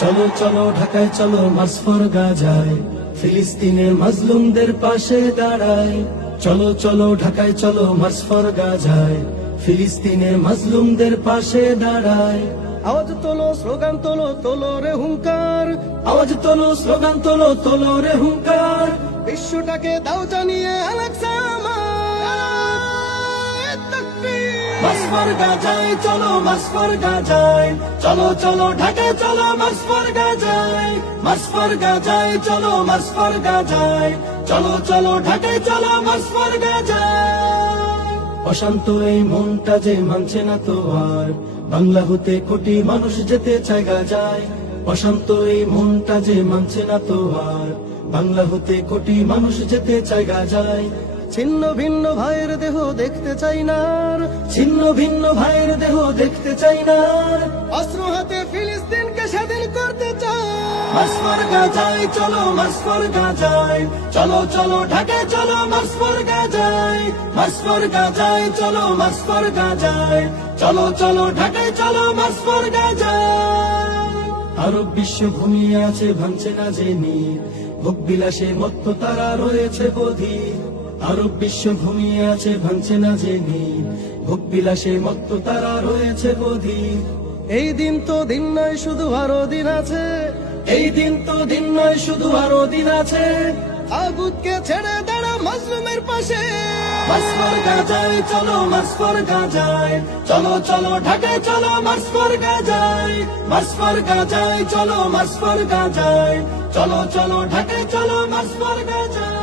চলো চলো ঢাকায় চলো মার্চ ফর গাজায়, ফিলিস্তিনের মাজলুমদের পাশে দাঁড়াই। চলো চলো ঢাকায় চলো মার্চ ফর গাজায়, ফিলিস্তিনের মাজলুমদের পাশে দাঁড়াই। আওয়াজ তোলো, স্লোগান তোলো, তোলো রে হুঙ্কার। আওয়াজ তোলো, স্লোগান তোলো, তোলো রে হুঙ্কার। বিশ্বটাকে দাও জানিয়ে আলাকসা মার্চ ফর গাজায় চলো, মার্চ ফর গাজায়, চলো চলো ঢাকায় চলো মার্চ ফর গাজায়। মার্চ ফর গাজায় চলো, মার্চ ফর গাজায়, চলো চলো ঢাকায় চলো মার্চ ফর গাজায়। অশান্ত এই মনটা যে মানছে না তো আর, বাংলা হতে কোটি মানুষ যেতে চায় গাজায়। অশান্ত এই মনটা যে মানছে না তো আর, বাংলা হতে কোটি মানুষ যেতে চায় গাজায়। ছিন্ন ভিন্ন ভাইয়ের দেহ দেখতে চাই না, ছিন্ন ভিন্ন ভাইয়ের দেহ দেখতে চাই না। অস্ত্র হাতে ফিলিস্তিনকে স্বাধীন করতে চাই। মার্চ ফর গাজায় চলো, মার্চ ফর গাজায়, চলো চলো ঢাকায় চলো মার্চ ফর গাজায়। মার্চ ফর গাজায় চলো, মার্চ ফর গাজায়, চলো চলো ঢাকায় চলো মার্চ ফর গাজায়। আরব বিশ্ব ঘুমিয়ে আছে ভাঙছে না যে নীর, ভোগ বিলাসে মত্ত তারা রয়েছে বধির। আরব বিশ্ব ঘুমিয়ে আছে ভাঙছে না যে নীর, ভোগ বিলাসে মত্ত তারা রয়েছে বধির। এই দিন তো দিন নয়, শুধু আরো দিন আছে। এই দিন তো দিন নয়, শুধু আরো দিন আছে। আগুতকে ছেড়ে দাঁড়া মাজলুমের পাশে। মার্চ ফর গাজায় চলো, মার্চ ফর গাজায়, চলো চলো ঢাকায় চলো মার্চ ফর গাজায়। মার্চ ফর গাজায় চলো, মার্চ ফর গাজায়, চলো চলো ঢাকায় চলো মার্চ ফর গাজায়।